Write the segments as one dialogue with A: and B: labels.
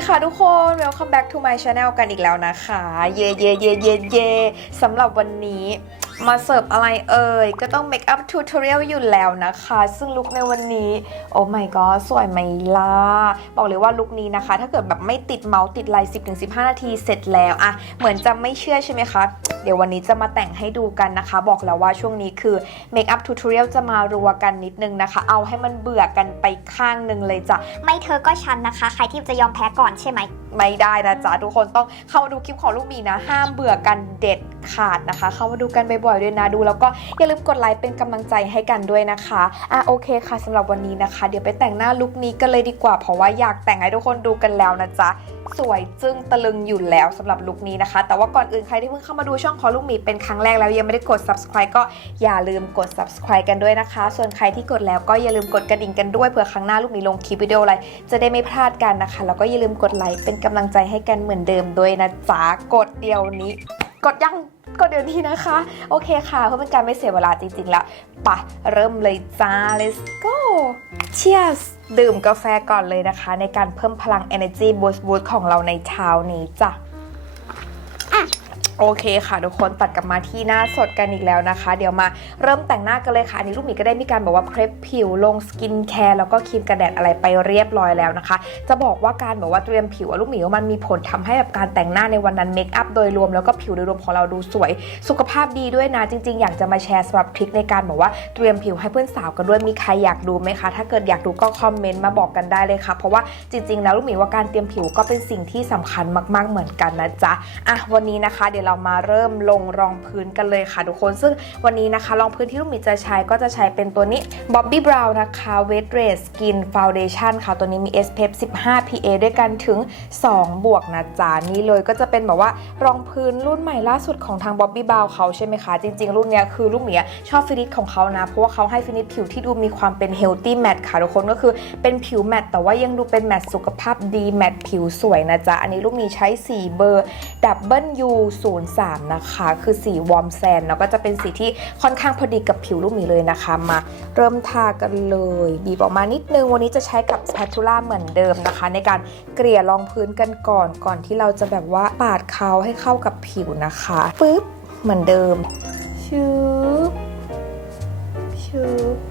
A: ดีค่ะทุกคน welcome back to my channel กันอีกแล้วนะคะ เย่เย่เย่เย่เย่สำหรับวันนี้ มาเสิร์ฟอะไรเอ่ย ก็ต้อง make up tutorial อยู่แล้วนะคะ ซึ่งลุคในวันนี้โอ้ my god สวยไหมล่ะ บอกเลยว่าลุคนี้นะคะ ถ้าเกิดแบบไม่ติดเมาส์ติดลน์10-15 นาทีเสร็จแล้วอะเหมือนจะไม่เชื่อใช่ไหมคะ เดี๋ยววันนี้จะมาแต่งให้ดูกันนะคะ บอกแล้วว่าช่วงนี้คือ make up tutorial จะมารัวกันนิดนึงนะคะ เอาให้มันเบื่อกันไปข้างหนึ่งเลยจ้ะ
B: ไม่เธอก็ฉันนะคะ ใครที่จะยอมแพ้ก่อนใช่ไหม
A: ไม่ได้นะจ๊ะทุกคนต้องเข้ามาดูคลิปของลูกหมีนะ ห้ามเบื่อกันเด็ดขาดนะคะ เข้ามาดูกันบ่อยๆด้วยนะดู แล้วก็อย่าลืมกดไลค์เป็นกำลังใจให้กันด้วยนะคะอะโอเคค่ะสำหรับวันนี้นะคะ เดี๋ยวไปแต่งหน้าลุคนี้กันเลยดีกว่าเพราะว่าอยากแต่งให้ทุกคนดูกันแล้วนะจ๊ะ สวยจึงตะลึงอยู่แล้วสำหรับลุคนี้นะคะ แต่ว่าก่อนอื่นใครที่เพิ่งเข้ามาดูช่องของลูกหมีเป็นครั้งแรกแล้วยังไม่ได้กด subscribe ก็อย่าลืมกด subscribe กันด้วยนะคะ ส่วนใครที่กดแล้วก็อย่าลืมกดกระดิ่งกันด้วยเผื่อครั้งหน้าลูกหมีลงคลิปวิดีโออะไรจะได้ไม่พลาดกันนะคะแล้วก็อย่าลืมกดไลค์เป็นกำลังใจให้กันเหมือนเดิมด้วยนะจ๊ะกดเดียวนี้ กดยัง กดเดี๋ยวนี้นะคะ โอเคค่ะเพื่อเป็นการไม่เสียเวลาจริงๆแล้วปะเริ่มเลยจ้า let's go cheers ดื่มกาแฟก่อนเลยนะคะ ในการเพิ่มพลัง energy boost boost ของเราในเช้านี้จ้ะ โอเคค่ะทุกคนตัดกลับมาที่หน้าสดกันอีกแล้วนะคะ เดี๋ยวมาเริ่มแต่งหน้ากันเลยค่ะ อันนี้ลูกหมีก็ได้มีการบอกว่าเพรสผิวลงสกินแคร์แล้วก็ครีมกันแดดอะไรไปเรียบร้อยแล้วนะคะ จะบอกว่าการบอกว่าเตรียมผิวลูกหมีว่ามันมีผลทำให้แบบการแต่งหน้าในวันนั้นเมคอัพโดยรวมแล้วก็ผิวโดยรวมของเราดูสวย สุขภาพดีด้วยนะจริง ๆ อยากจะมาแชร์สำหรับทริคในการบอกว่าเตรียมผิวให้เพื่อนสาวกันด้วยมีใครอยากดูไหมคะ ถ้าเกิดอยากดูก็คอมเมนต์มาบอกกันได้เลยค่ะ เพราะว่าจริง ๆ แล้วลูกหมีว่าการเตรียมผิวก็เป็นสิ่งที่สำคัญมาก ๆเหมือนกันนะจ๊ะอะวันนี้นะคะเดี๋ยวเรามาเริ่มลงรองพื้นกันเลยค่ะทุกคน ซึ่งวันนี้นะคะรองพื้นที่ลูกหมีจะใช้ก็จะใช้เป็นตัวนี้ Bobbi Brown นะคะ Wet Rate Skin Foundation ค่ะ ตัวนี้มี SPF 15 PA ด้วยกันถึง 2 บวกนะจ๊ะนี่เลยก็จะเป็นแบบว่ารองพื้นรุ่นใหม่ล่าสุดของทาง Bobbi Brown เขาใช่ไหมคะ จริง ๆ รุ่นเนี้ยคือลูกหมีชอบฟินิชของเขานะ เพราะว่าเขาให้ฟินิชผิวที่ดูมีความเป็น healthy matte ค่ะทุกคนก็คือเป็นผิวแมตต์แต่ว่ายังดูเป็นแมตต์สุขภาพดีแมตต์ผิวสวยนะจ๊ะอันนี้ลูกมีใช้สีเบอร์ดับเบิลยูศูนย์สามนะคะ คือสีวอร์มแซนแล้วก็จะเป็นสีที่ค่อนข้างพอดีกับผิวลูกหมีเลยนะคะ มาเริ่มทากันเลย บีบออกมานิดนึง วันนี้จะใช้กับส p ป t ูล่าเหมือนเดิมนะคะ ในการเกลี่ยรองพื้นกันก่อนก่อนที่เราจะแบบว่าปาดเขาให้เข้ากับผิวนะคะปึ๊บเหมือนเดิมชืบชืบ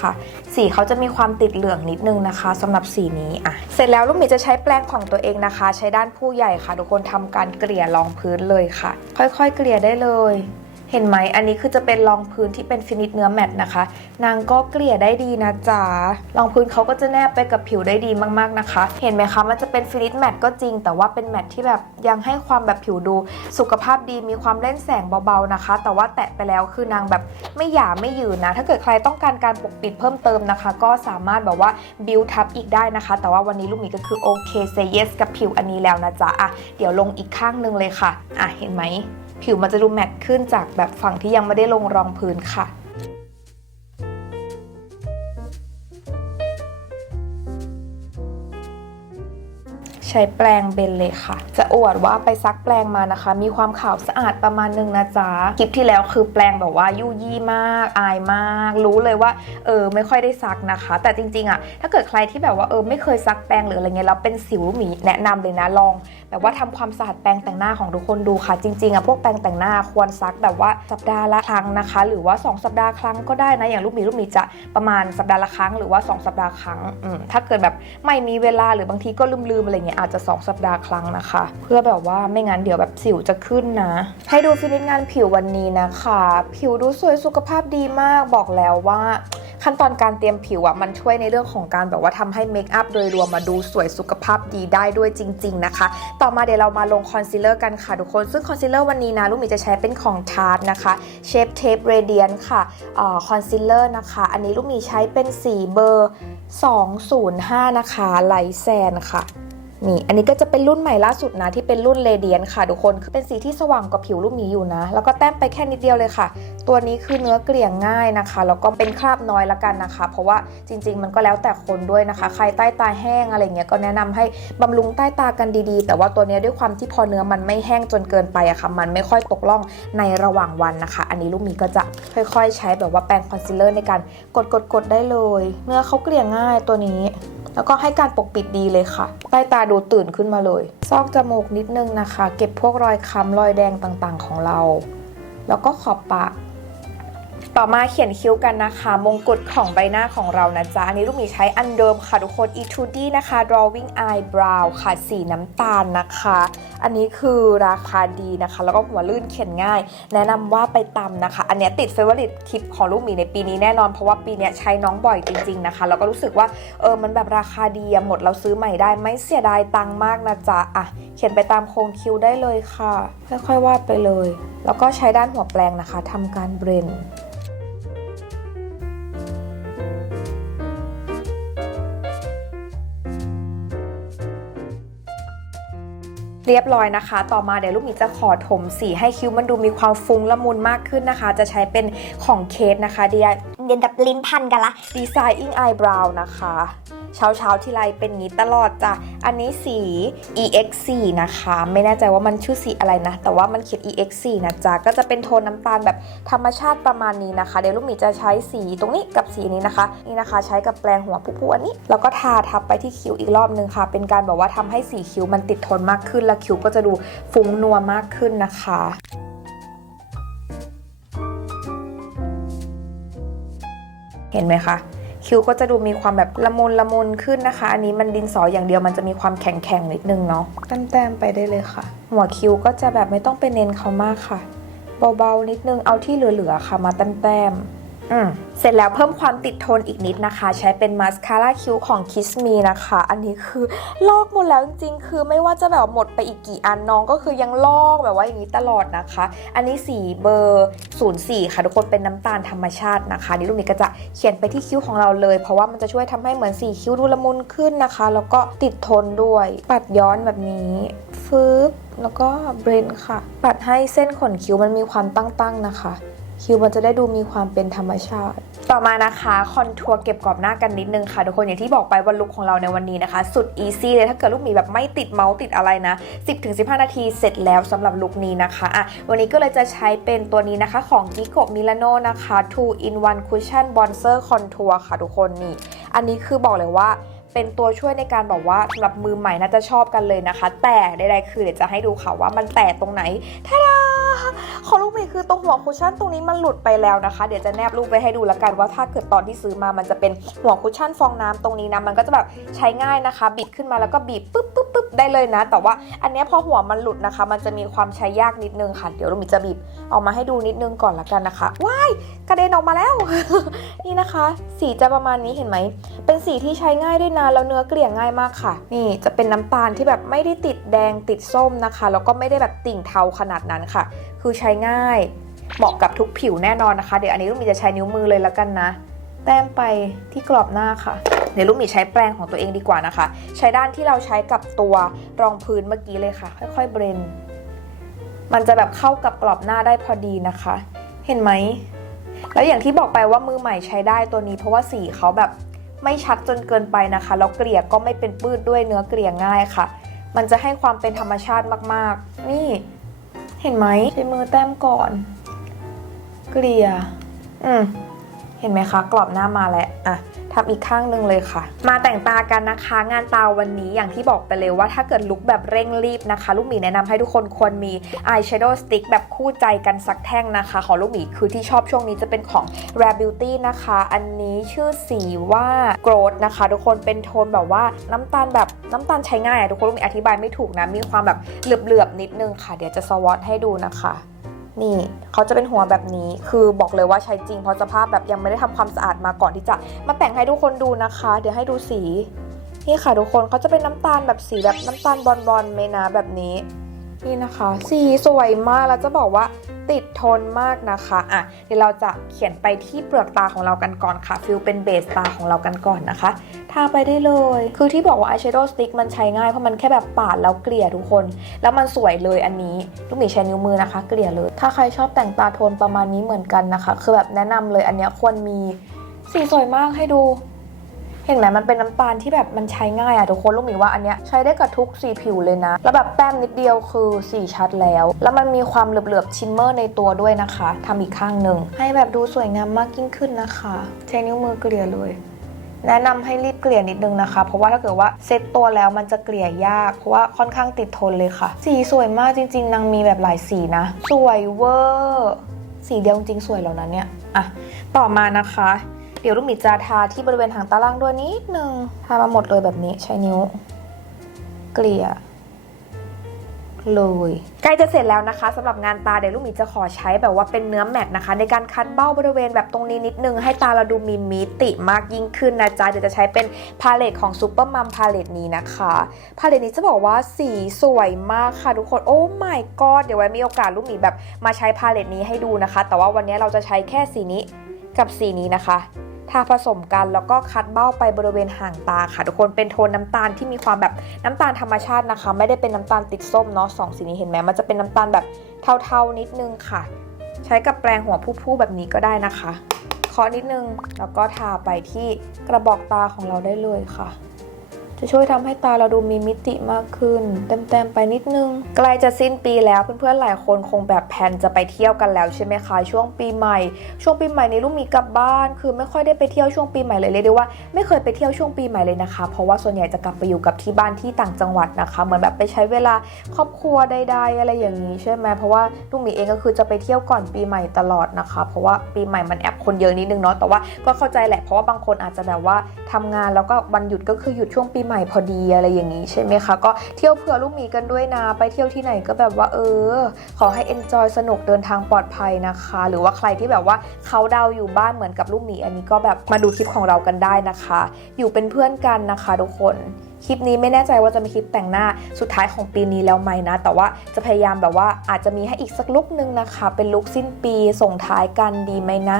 A: ค่ะ สีเขาจะมีความติดเหลืองนิดนึงนะคะสำหรับสีนี้อะเสร็จแล้วลูกหมีจะใช้แปรงของตัวเองนะคะ ใช้ด้านผู้ใหญ่ค่ะ ทุกคนทำการเกลี่ยรองพื้นเลยค่ะ ค่อยๆ เกลี่ยได้เลย เห็นไหมอันนี้คือจะเป็นรองพื้นที่เป็นฟินิชเนื้อแมตต์นะคะ นางก็เกลี่ยได้ดีนะจ๊ะรองพื้นเขาก็จะแนบไปกับผิวได้ดีมากๆนะคะ เห็นไหมคะมันจะเป็นฟินิชแมตต์ก็จริง แต่ว่าเป็นแมตต์ที่แบบยังให้ความแบบผิวดู สุขภาพดีมีความเล่นแสงเบาๆนะคะ แต่ว่าแตะไปแล้วคือนางแบบไม่หยาไม่ยืนนะ ถ้าเกิดใครต้องการการปกปิดเพิ่มเติมนะคะ ก็สามารถแบบว่าบิวทับอีกได้นะคะ แต่ว่าวันนี้ลูกหมีก็คือโอเคเซเยสกับผิวอันนี้แล้วนะจ๊ะอะเดี๋ยวลงอีกข้างหนึงเลยค่ะอะเห็นไหม ผิวมันจะดูแมตต์ขึ้นจากแบบฝั่งที่ยังไม่ได้ลงรองพื้นค่ะ ช้แปรงเบนเลยค่ะ จะอวดว่าไปซักแปรงมานะคะ มีความขาวสะอาดประมาณนึงนะจ๊ะคลิปที่แล้วคือแปรงแบบว่ายุ่ยี่มาก อายมาก รู้เลยว่าเออไม่ค่อยได้ซักนะคะ แต่จริงๆอะถ้าเกิดใครที่แบบว่าเออไม่เคยซักแปรงหรืออะไรเงี้ยแล้วเป็นสิวหมีแนะนำเลยนะลอง แบบว่าทำความสะอาดแปรงแต่งหน้าของทุกคนดูค่ะ จริงๆอะพวกแปรงแต่งหน้าควรซักแบบว่าสัปดาห์ละครั้งนะคะ หรือว่า 2 สัปดาห์ครั้งก็ได้นะอย่างลูกหมีลูกหมีจะประมาณสัปดาห์ละครั้งหรือว่า 2 สัปดาห์ครั้งอืมถ้าเกิดแบบไม่มีเวลาหรือบางทีก็ลืมๆอะไรเงี้ยอาจจะ 2 สัปดาห์ครั้งนะคะ เพื่อแบบว่าไม่งั้นเดี๋ยวแบบสิวจะขึ้นนะ ให้ดูฟินิชงานผิววันนี้นะคะ ผิวดูสวยสุขภาพดีมากบอกแล้วว่าขั้นตอนการเตรียมผิวอะมันช่วยในเรื่องของการแบบว่าทำให้เมคอัพโดยรวมมาดูสวยสุขภาพดีได้ด้วยจริง ๆ นะคะ ต่อมาเดี๋ยวเรามาลงคอนซีลเลอร์กันค่ะทุกคน ซึ่งคอนซีลเลอร์วันนี้นะลูกหมีจะใช้เป็นของทาร์ตนะคะเชฟเทปเรเดียนค่ะคอนซีลเลอร์นะคะ อันนี้ลูกหมีใช้เป็นสีเบอร์ 205 นะคะไลท์แซนค่ะ นี่ อันนี้ก็จะเป็นรุ่นใหม่ล่าสุดนะ ที่เป็นรุ่นเรเดียนค่ะทุกคน คือเป็นสีที่สว่างกว่าผิวลูกหมีอยู่นะ แล้วก็แต้มไปแค่นิดเดียวเลยค่ะ ตัวนี้คือเนื้อเกลี่ยง่ายนะคะ แล้วก็เป็นคราบน้อยละกันนะคะ เพราะว่าจริง ๆ มันก็แล้วแต่คนด้วยนะคะ ใครใต้ตาแห้งอะไรเงี้ย ก็แนะนำให้บำรุงใต้ตากันดีๆ แต่ว่าตัวนี้ด้วยความที่พอเนื้อมันไม่แห้งจนเกินไปอะค่ะ มันไม่ค่อยตกล่องในระหว่างวันนะคะ อันนี้ลูกหมีก็จะค่อยๆ ใช้แบบว่าแปรงคอนซีลเลอร์ในการกดๆๆได้เลย เนื้อเขาเกลี่ยง่ายตัวนี้ แล้วก็ให้การปกปิดดีเลยค่ะ ใต้ตาดูตื่นขึ้นมาเลย ซอกจมูกนิดนึงนะคะ เก็บพวกรอยค้ำรอยแดงต่างๆของเรา แล้วก็ขอบปาก ต่อมาเขียนคิ้วกันนะคะ มงกุฎของใบหน้าของเรานะจ๊ะ อันนี้ลูกหมีใช้อันเดิมค่ะทุกคน e 2 d นะคะ drawing eyebrow ค่ะ สีน้ำตาลนะคะ อันนี้คือราคาดีนะคะ แล้วก็หัวลื่นเขียนง่าย แนะนำว่าไปตำนะคะ อันเนี้ยติดเฟเวอร์ลิตคลิปของลูกหมีในปีนี้แน่นอน เพราะว่าปีเนี้ยใช้น้องบ่อยจริง ๆนะคะ แล้วก็รู้สึกว่าเออ มันแบบราคาดีอะหมดเราซื้อใหม่ได้ ไม่เสียดายตังค์มากนะจ๊ะ อะ เขียนไปตามโครงคิ้วได้เลยค่ะ ค่อยๆวาดไปเลย แล้วก็ใช้ด้านหัวแปรงนะคะทำการเบรน เรียบร้อยนะคะ ต่อมาเดี๋ยวลูกหมีจะขอถมสีให้คิ้วมันดูมีความฟุ้งละมุนมากขึ้นนะคะ จะใช้เป็นของเคสนะคะเดีย
B: เรียนแบบลิ้นพันกันละ
A: ดีไซน์อิงไอบราวนะคะ เช้าเช้าทีไรเป็นงี้ตลอดจ้ะ อันนี้สี EX4 นะคะ ไม่แน่ใจว่ามันชื่อสีอะไรนะ แต่ว่ามันเขียน EX4 นะจ๊ะ ก็จะเป็นโทนน้ำตาลแบบธรรมชาติประมาณนี้นะคะ เดี๋ยวลูกหมีจะใช้สีตรงนี้กับสีนี้นะคะ นี่นะคะ ใช้กับแปรงหัวผู้ๆอันนี้ แล้วก็ทาทับไปที่คิ้วอีกรอบนึงค่ะ เป็นการแบบว่าทำให้สีคิ้วมันติดทนมากขึ้น และคิ้วก็จะดูฟุ้งนัวมากขึ้นนะคะเห็นไหมคะ คิ้วก็จะดูมีความแบบละมุนละมุนขึ้นนะคะ อันนี้มันดินสออย่างเดียวมันจะมีความแข็งแข็งๆนิดนึงเนาะแต้มๆไปได้เลยค่ะ หัวคิ้วก็จะแบบไม่ต้องไปเน้นเขามากค่ะ เบาๆนิดนึงเอาที่เหลือๆค่ะมาแต้มๆอืม เสร็จแล้วเพิ่มความติดทนอีกนิดนะคะ ใช้เป็นมาสคาร่าคิ้วของ Kiss Me นะคะ อันนี้คือลอกหมดแล้วจริงๆ คือไม่ว่าจะแบบหมดไปอีกกี่อันน้องก็คือยังลอกแบบว่าอย่างนี้ตลอดนะคะ อันนี้สีเบอร์ 04 ค่ะ ทุกคนเป็นน้ำตาลธรรมชาตินะคะนี่ลูกหมีก็จะเขียนไปที่คิ้วของเราเลย เพราะว่ามันจะช่วยทำให้เหมือนสีคิ้วดูละมุนขึ้นนะคะ แล้วก็ติดทนด้วย ปัดย้อนแบบนี้ฟืบแล้วก็เบรนค่ะ ปัดให้เส้นขนคิ้วมันมีความตั้งๆนะคะ คิ้วมันจะได้ดูมีความเป็นธรรมชาติ ต่อมานะคะคอนทัวร์เก็บกรอบหน้ากันนิดนึงค่ะ ทุกคนอย่างที่บอกไปว่าลุคของเราในวันนี้นะคะ สุดอีซี่เลยถ้าเกิดลูกหมีแบบไม่ติดเมาส์ติดอะไรนะ 10-15 นาทีเสร็จแล้วสำหรับลุคนี้นะคะอะวันนี้ก็เลยจะใช้เป็นตัวนี้นะคะของ g i k o Milano นะคะ 2 in 1 cushion bronzer contour ค่ะทุกคนนี่ อันนี้คือบอกเลยว่าเป็นตัวช่วยในการบอกว่าสำหรับมือใหม่น่าจะชอบกันเลยนะคะ แต่ใดๆคือเดี๋ยวจะให้ดูค่ะว่ามันแตกตรงไหนท่าดา ของลูกหมีคือตรงหัวคุชชั่นตรงนี้มันหลุดไปแล้วนะคะ เดี๋ยวจะแนบรูปไว้ให้ดูแล้วกันว่าถ้าเกิดตอนที่ซื้อมามันจะเป็นหัวคุชชั่นฟองน้ำตรงนี้นะมันก็จะแบบใช้ง่ายนะคะ บิดขึ้นมาแล้วก็บีบปึ๊บปึ๊บปึ๊บได้เลยนะ แต่ว่าอันนี้พอหัวมันหลุดนะคะ มันจะมีความใช้ยากนิดนึงค่ะ เดี๋ยวลูกหมีจะบีบออกมาให้ดูนิดนึงก่อนละกันนะคะว้ายกระเด็นออกมาแล้ว นี่นะคะ สีจะประมาณนี้เห็นไหมเป็นสีที่ใช้ง่ายด้วยนะแล้วเนื้อเกลี่ยง่ายมากค่ะ นี่จะเป็นน้ำตาลที่แบบไม่ได้ติดแดงติดส้มนะคะ แล้วก็ไม่ได้แบบติ่งเทาขนาดนั้นค่ะ คือใช้ง่าย เหมาะกับทุกผิวแน่นอนนะคะ เดี๋ยวอันนี้ลูกหมีจะใช้นิ้วมือเลยแล้วกันนะ แต้มไปที่กรอบหน้าค่ะ เดี๋ยวลูกหมีใช้แปรงของตัวเองดีกว่านะคะ ใช้ด้านที่เราใช้กับตัวรองพื้นเมื่อกี้เลยค่ะ ค่อยๆเบรน มันจะแบบเข้ากับกรอบหน้าได้พอดีนะคะ เห็นไหม แล้วอย่างที่บอกไปว่ามือใหม่ใช้ได้ตัวนี้ เพราะว่าสีเขาแบบไม่ชัดจนเกินไปนะคะ แล้วเกลี่ยก็ไม่เป็นปื้ดด้วยเนื้อเกลี่ยง่ายค่ะ มันจะให้ความเป็นธรรมชาติมากๆ นี่ เห็นไหมใช้มือแต้มก่อน เกลี่ย อืม เห็นไหมคะ กรอบหน้ามาแล้ว อะ ทำอีกข้างหนึ่งเลยค่ะ มาแต่งตากันนะคะ งานตาวันนี้อย่างที่บอกไปเลยว่าถ้าเกิดลุคแบบเร่งรีบนะคะ ลูกหมีแนะนำให้ทุกคนควรมี eyeshadow stick แบบคู่ใจกันสักแท่งนะคะ ของลูกหมีคือที่ชอบช่วงนี้จะเป็นของ Rare Beauty นะคะ อันนี้ชื่อสีว่า Growth นะคะ ทุกคนเป็นโทนแบบว่าน้ำตาลแบบน้ำตาลใช้ง่ายอะทุกคนลูกหมีอธิบายไม่ถูกนะมีความแบบเหลือบๆนิดนึงค่ะ เดี๋ยวจะสวอตให้ดูนะคะ นี่เขาจะเป็นหัวแบบนี้ คือบอกเลยว่าใช้จริง เพราะสภาพแบบยังไม่ได้ทำความสะอาดมาก่อนที่จะมาแต่งให้ทุกคนดูนะคะ เดี๋ยวให้ดูสี นี่ค่ะทุกคนเขาจะเป็นน้ำตาลแบบสีแบบน้ำตาลบอลบอลเมนาแบบนี้ นี่นะคะ สีสวยมากแล้วจะบอกว่าติดทนมากนะคะอะเดี๋ยวเราจะเขียนไปที่เปลือกตาของเรากันก่อนค่ะ ฟิลเป็นเบสตาของเรากันก่อนนะคะทาไปได้เลย คือที่บอกว่าอายแชโดว์สติ๊กมันใช้ง่ายเพราะมันแค่แบบปาดแล้วเกลี่ยทุกคน แล้วมันสวยเลยอันนี้ลูกหมีใช้นิ้วมือนะคะ เกลี่ยเลย ถ้าใครชอบแต่งตาโทนประมาณนี้เหมือนกันนะคะ คือแบบแนะนำเลยอันนี้ควรมีสีสวยมากให้ดู เห็นไหมมันเป็นน้ำตาลที่แบบมันใช้ง่ายอะทุกคนลูกหมีว่าอันเนี้ยใช้ได้กับทุกสีผิวเลยนะ แล้วแบบแต้มนิดเดียวคือสีชัดแล้ว แล้วมันมีความเหลือบๆชิมเมอร์ในตัวด้วยนะคะทำอีกข้างหนึ่งให้แบบดูสวยงามมากยิ่งขึ้นนะคะ ใช้นิ้วมือเกลี่ยเลยแนะนำให้รีบเกลี่ยนิดนึงนะคะ เพราะว่าถ้าเกิดว่าเซตตัวแล้วมันจะเกลี่ยยาก เพราะว่าค่อนข้างติดทนเลยค่ะ สีสวยมากจริง ๆนางมีแบบหลายสีนะ สวยเวอร์ สีเดียวจริงสวยแล้วนะเนี่ย อะ ต่อมานะคะ เดี๋ยวลูกหมีจะทาที่บริเวณหางตาล่างด้วยนิดนึง ทามาหมดเลยแบบนี้ใช้นิ้ว เกลี่ยเลยใกล้จะเสร็จแล้วนะคะสำหรับงานตาเดี๋ยวลูกหมีจะขอใช้แบบว่าเป็นเนื้อแมตต์นะคะ ในการคัดเบ้าบริเวณแบบตรงนี้นิดนึง ให้ตาเราดูมีมิติมากยิ่งขึ้นนะจ๊ะ เดี๋ยวจะใช้เป็นพาเลตของซูเปอร์มัมพาเลตนี้นะคะพาเลตนี้จะบอกว่าสีสวยมากค่ะทุกคนโอ้ my god เดี๋ยวไว้มีโอกาสลูกหมีแบบมาใช้พาเลตนี้ให้ดูนะคะ แต่ว่าวันนี้เราจะใช้แค่สีนี้กับสีนี้นะคะ ทาผสมกันแล้วก็คัดเบ้าไปบริเวณห่างตาค่ะ ทุกคนเป็นโทนน้ำตาลที่มีความแบบน้ำตาลธรรมชาตินะคะ ไม่ได้เป็นน้ำตาลติดส้มเนาะสองสีนี้เห็นไหมมันจะเป็นน้ำตาลแบบเทาๆนิดนึงค่ะ ใช้กับแปรงหัวผู้ๆแบบนี้ก็ได้นะคะเคาะนิดนึงแล้วก็ทาไปที่กระบอกตาของเราได้เลยค่ะ จะช่วยทำให้ตาเราดูมีมิติมากขึ้นเต็มๆไปนิดนึง ใกล้จะสิ้นปีแล้วเพื่อนๆหลายคนคงแบบแพลนจะไปเที่ยวกันแล้วใช่ไหมคะช่วงปีใหม่ ช่วงปีใหม่ในลูกมีกลับบ้าน คือไม่ค่อยได้ไปเที่ยวช่วงปีใหม่เลยเรียกได้ว่าไม่เคยไปเที่ยวช่วงปีใหม่เลยนะคะ เพราะว่าส่วนใหญ่จะกลับไปอยู่กับที่บ้านที่ต่างจังหวัดนะคะ เหมือนแบบไปใช้เวลาครอบครัวใด ๆ อะไรอย่างนี้ใช่ไหมเพราะว่าลูกมีเองก็คือจะไปเที่ยวก่อนปีใหม่ตลอดนะคะ เพราะว่าปีใหม่มันแอบคนเยอะนิดนึงเนาะแต่ว่าก็เข้าใจแหละเพราะว่าบางคนอาจจะแบบว่าทำงานแล้วก็วันหยุดก็คือหยุดช่วงปีใหม่พอดีอะไรอย่างนี้ใช่ไหมคะก็เที่ยวเผื่อลูกหมีกันด้วยนะไปเที่ยวที่ไหนก็แบบว่าเออ ขอให้ enjoy สนุกเดินทางปลอดภัยนะคะ หรือว่าใครที่แบบว่าเขาเดาอยู่บ้านเหมือนกับลูกหมีอันนี้ก็แบบมาดูคลิปของเรากันได้นะคะ อยู่เป็นเพื่อนกันนะคะทุกคนคลิปนี้ไม่แน่ใจว่าจะมีคลิปแต่งหน้าสุดท้ายของปีนี้แล้วไหมนะ แต่ว่าจะพยายามแบบว่าอาจจะมีให้อีกสักลุกนึงนะคะ เป็นลุกสิ้นปีส่งท้ายกันดีไหมนะ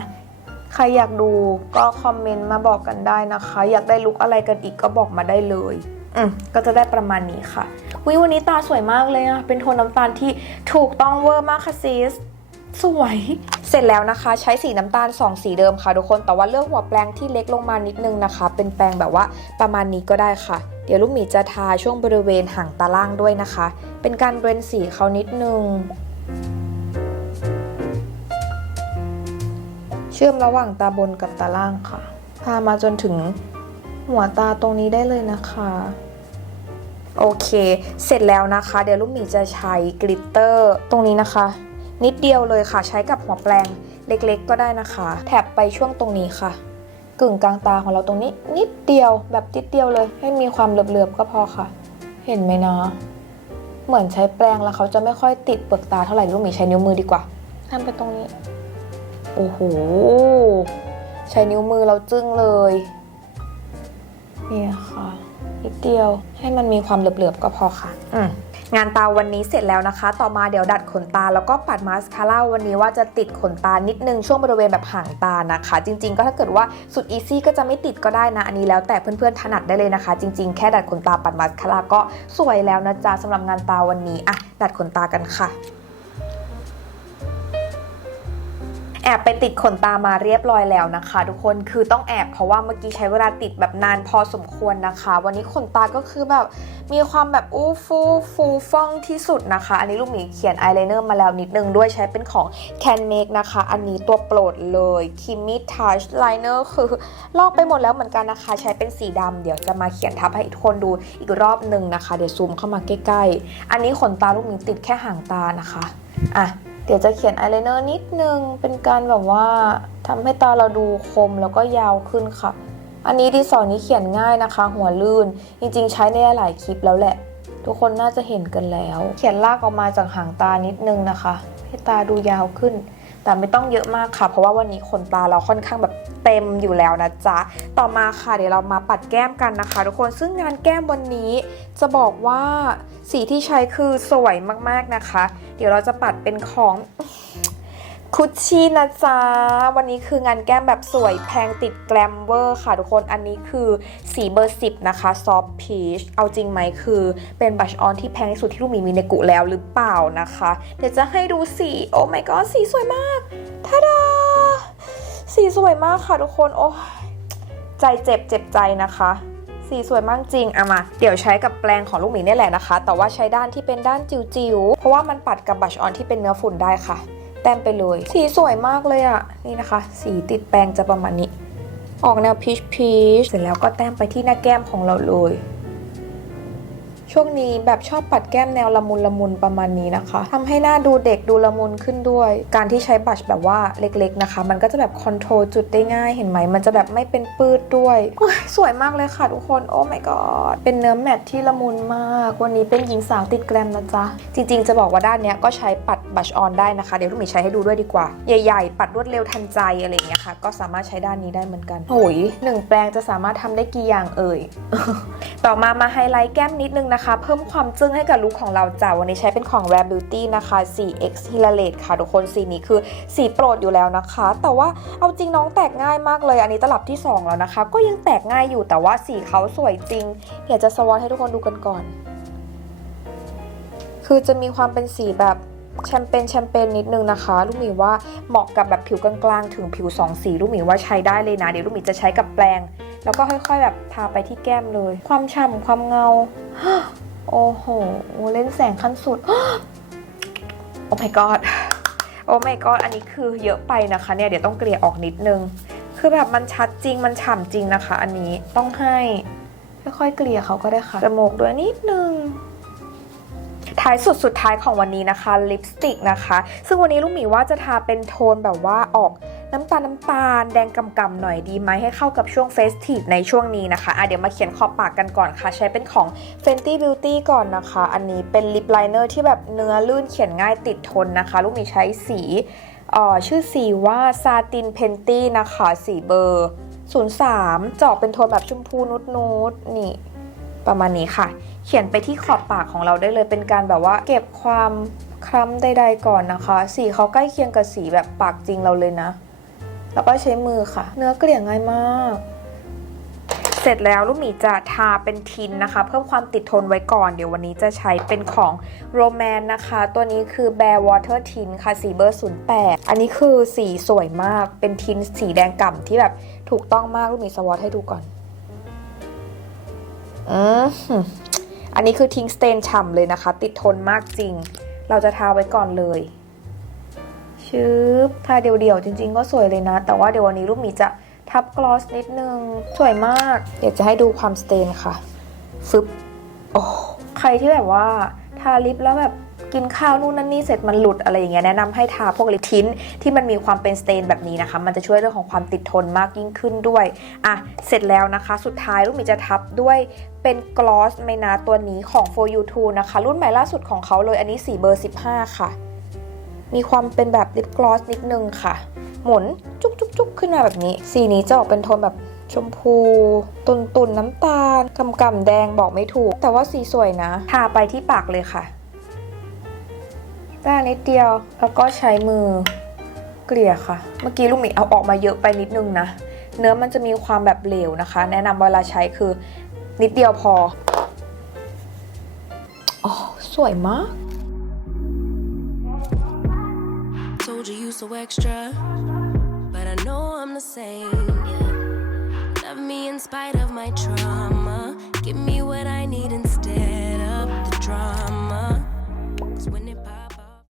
A: ใครอยากดูก็คอมเมนต์มาบอกกันได้นะคะ อยากได้ลุกอะไรกันอีกก็บอกมาได้เลย อืมก็จะได้ประมาณนี้ค่ะวิวันนี้ตาสวยมากเลยอะเป็นโทนน้ำตาลที่ถูกต้องเวอร์มากค่ะซิสสวย เสร็จแล้วนะคะ ใช้สีน้ำตาล 2 สีเดิมค่ะทุกคน แต่ว่าเลือกหัวแปรงที่เล็กลงมานิดนึงนะคะ เป็นแปรงแบบว่าประมาณนี้ก็ได้ค่ะ เดี๋ยวลูกหมีจะทาช่วงบริเวณหางตาล่างด้วยนะคะ เป็นการเบรนสีเขานิดนึง เชื่อมระหว่างตาบนกับตาล่างค่ะ พามาจนถึงหัวตาตรงนี้ได้เลยนะคะโอเค เสร็จแล้วนะคะ เดี๋ยวลูกหมีจะใช้กลิตเตอร์ตรงนี้นะคะ นิดเดียวเลยค่ะ ใช้กับหัวแปรงเล็กๆ ก็ได้นะคะ แถบไปช่วงตรงนี้ค่ะ กึ่งกลางตาของเราตรงนี้ นิดเดียวแบบนิดเดียวเลย ให้มีความเหลือบๆ ก็พอค่ะ เห็นไหมนะ เหมือนใช้แปรงแล้วเขาจะไม่ค่อยติดเปลือกตาเท่าไหร่ลูกหมีใช้นิ้วมือดีกว่าทำไปตรงนี้ โอ้โห ใช้นิ้วมือเราจึ้งเลย นี่ค่ะ นิดเดียว ให้มันมีความเหลือบๆก็พอค่ะ อืมงานตาวันนี้เสร็จแล้วนะคะ ต่อมาเดี๋ยวดัดขนตาแล้วก็ปัดมาสคาร่าวันนี้ว่าจะติดขนตานิดนึงช่วงบริเวณแบบห่างตานะคะ จริง ๆ ก็ถ้าเกิดว่าสุดอีซี่ก็จะไม่ติดก็ได้นะ อันนี้แล้วแต่เพื่อนๆถนัดได้เลยนะคะ จริง ๆ แค่ดัดขนตาปัดมาสคาร่าก็สวยแล้วนะจ๊ะสำหรับงานตาวันนี้อะดัดขนตากันค่ะ แอบไปติดขนตามาเรียบร้อยแล้วนะคะ ทุกคนคือต้องแอบเพราะว่าเมื่อกี้ใช้เวลาติดแบบนานพอสมควรนะคะ วันนี้ขนตาก็คือแบบมีความแบบอู้ฟูฟูฟ่องที่สุดนะคะ อันนี้ลูกหมีเขียนอายไลเนอร์มาแล้วนิดนึงด้วยใช้เป็นของ Can Make นะคะ อันนี้ตัวโปรดเลย Kimmy Touch Liner คือลอกไปหมดแล้วเหมือนกันนะคะ ใช้เป็นสีดำเดี๋ยวจะมาเขียนทับให้ทุกคนดูอีกรอบหนึ่งนะคะ เดี๋ยวซูมเข้ามาใกล้ๆ อันนี้ขนตาลูกหมีติดแค่ห่างตานะคะอะ เดี๋ยวจะเขียนอายไลเนอร์นิดนึง เป็นการแบบว่าทำให้ตาเราดูคมแล้วก็ยาวขึ้นค่ะ อันนี้ดีสอนี้เขียนง่ายนะคะ หัวลื่น จริงๆ ใช้ในหลายคลิปแล้วแหละ ทุกคนน่าจะเห็นกันแล้ว เขียนลากออกมาจากหางตานิดนึงนะคะ ให้ตาดูยาวขึ้น แต่ไม่ต้องเยอะมากค่ะ เพราะว่าวันนี้ขนตาเราค่อนข้างแบบเต็มอยู่แล้วนะจ๊ะ ต่อมาค่ะเดี๋ยวเรามาปัดแก้มกันนะคะ ทุกคนซึ่งงานแก้มวันนี้จะบอกว่าสีที่ใช้คือสวยมากๆนะคะ เดี๋ยวเราจะปัดเป็นของ คุชชี่นะจ๊ะ วันนี้คืองานแก้มแบบสวยแพงติดแกรมเวอร์ค่ะทุกคน อันนี้คือสีเบอร์ 10 นะคะ ซอฟพีช เอาจริงไหมคือเป็นบัชออนที่แพงที่สุดที่ลูกหมีมีในกุแล้วหรือเปล่านะคะ เดี๋ยวจะให้ดูสี โอ้ my god สีสวยมากทาดา สีสวยมากค่ะทุกคน โอ้ยใจเจ็บเจ็บใจนะคะสีสวยมากจริงอะมา เดี๋ยวใช้กับแปรงของลูกหมีนี่แหละนะคะ แต่ว่าใช้ด้านที่เป็นด้านจิ๋วๆ เพราะว่ามันปัดกับบัชออนที่เป็นเนื้อฝุ่นได้ค่ะ แต้มไปเลย สีสวยมากเลยอะนี่นะคะ สีติดแปรงจะประมาณนี้ ออกแนวพีชพีชเสร็จแล้วก็แต้มไปที่หน้าแก้มของเราเลย ช่วงนี้แบบชอบปัดแก้มแนวละมุนละมุนประมาณนี้นะคะทำให้หน้าดูเด็กดูละมุนขึ้นด้วย การที่ใช้บัชแบบว่าเล็กๆนะคะ มันก็จะแบบคอนโทรลจุดได้ง่ายเห็นไหม มันจะแบบไม่เป็นปื้ดด้วยสวยมากเลยค่ะทุกคน โอ้ my god เป็นเนื้อแมทที่ละมุนมาก วันนี้เป็นหญิงสาวติดแกรมนะจ๊ะ จริงๆ จะบอกว่าด้านเนี้ยก็ใช้ปัดบัชออนได้นะคะ เดี๋ยวลูกหมีใช้ให้ดูด้วยดีกว่า ใหญ่ ๆ ปัดรวดเร็วทันใจอะไรอย่างเงี้ยค่ะ ก็สามารถใช้ด้านนี้ได้เหมือนกันโอ้ยหนึ่งแปรงจะสามารถทำได้กี่อย่างเอ่ย ต่อมามาไฮไลท์แก้มนิดนึงนะคะเพิ่มความจึ้งให้กับลุคของเราจ้าวันนี้ใช้เป็นของ Rare Beauty นะคะ 4x h i l a r a t e ค่ะ ทุกคนสีนี้คือสีโปรดอยู่แล้วนะคะ แต่ว่าเอาจริงน้องแตกง่ายมากเลย อันนี้ตลับที่ 2 แล้วนะคะ ก็ยังแตกง่ายอยู่แต่ว่าสีเขาสวยจริง อยากจะสวอตให้ทุกคนดูกันก่อน คือจะมีความเป็นสีแบบแชมเปญแชมเปญนิดนึงนะคะ ลูกหมีว่าเหมาะกับแบบผิวกลางๆ ถึงผิวสองสีลูกหมีว่าใช้ได้เลยนะ เดี๋ยวลูกหมีจะใช้กับแปรง แล้วก็ค่อยๆแบบทาไปที่แก้มเลย ความฉ่ำความเงา โอ้โหเล่นแสงขั้นสุด โอ้ my god โอ้ my god อันนี้คือเยอะไปนะคะเนี่ยเดี๋ยวต้องเกลี่ยออกนิดนึง คือแบบมันชัดจริงมันฉ่ำจริงนะคะ อันนี้ต้องให้ค่อยๆเกลี่ยเขาก็ได้ค่ะจมูกด้วยนิดนึงท้ายสุดสุดท้ายของวันนี้นะคะลิปสติกนะคะ ซึ่งวันนี้ลูกหมีว่าจะทาเป็นโทนแบบว่าออก น้ำตาลน้ำตาลแดงกำกำๆหน่อยดีไหมให้เข้ากับช่วงเฟสทีฟในช่วงนี้นะคะอะเดี๋ยวมาเขียนขอบปากกันก่อนค่ะ ใช้เป็นของ Fenty Beauty ก่อนนะคะ อันนี้เป็นลิปไลเนอร์ที่แบบเนื้อลื่นเขียนง่ายติดทนนะคะ ลูกมีใช้สีเอ่อชื่อสีว่าซาตินเพนตี้นะคะ สีเบอร์ 03 เจาะเป็นโทนแบบชมพูนุดนูดนี่ ประมาณนี้ค่ะ เขียนไปที่ขอบปากของเราได้เลยเป็นการแบบว่าเก็บความคล้ำใดๆก่อนนะคะ สีเขาใกล้เคียงกับสีแบบปากจริงเราเลยนะ แล้วก็ใช้มือค่ะ เนื้อเกลี่ยง่ายมาก เสร็จแล้วลูกหมีจะทาเป็นทินนะคะ เพิ่มความติดทนไว้ก่อน เดี๋ยววันนี้จะใช้เป็นของ Roman นะคะ ตัวนี้คือ Bare Water Tint ค่ะ สีเบอร์ 08 อันนี้คือสีสวยมาก เป็นทินสีแดงก่ำที่แบบถูกต้องมากลูกหมีสวอตให้ดูก่อน อืมอันนี้คือทิ้งสเตนฉ่ำเลยนะคะ ติดทนมากจริง เราจะทาไว้ก่อนเลย ชืบทาเดี่ยวๆจริง ๆ ก็สวยเลยนะ แต่ว่าเดี๋ยววันนี้ลูกหมีจะทับกลอสนิดนึง สวยมาก เดี๋ยวจะให้ดูความสเตนค่ะ ฟึบโอ้ใครที่แบบว่าทาลิปแล้วแบบกินข้าวนู่นนั่นนี่เสร็จมันหลุดอะไรอย่างเงี้ยแนะนำให้ทาพวกลิปทินท์ที่มันมีความเป็นสเตนแบบนี้นะคะ มันจะช่วยเรื่องของความติดทนมากยิ่งขึ้นด้วย อะ เสร็จแล้วนะคะ สุดท้ายลูกหมีจะทับด้วยเป็นกลอสไมนาตัวนี้ของ For You Too นะคะ รุ่นใหม่ล่าสุดของเขาเลยอันนี้สีเบอร์ 15 ค่ะ มีความเป็นแบบลิปกลอสนิดนึงค่ะ หมุนจุกจุกจุกขึ้นมาแบบนี้ สีนี้จะออกเป็นโทนแบบชมพู ตุนตุนๆน้ำตาลกำกำแดงบอกไม่ถูก แต่ว่าสีสวยนะ ทาไปที่ปากเลยค่ะแป้งนิดเดียว แล้วก็ใช้มือเกลี่ยค่ะ เมื่อกี้ลูกหมีเอาออกมาเยอะไปนิดนึงนะ เนื้อมันจะมีความแบบเหลวนะคะ แนะนำเวลาใช้คือนิดเดียวพอ อ๋อ สวยมาก
C: Told you you so extra, but I know I'm the same. Love me in spite of my trauma. Give me what I need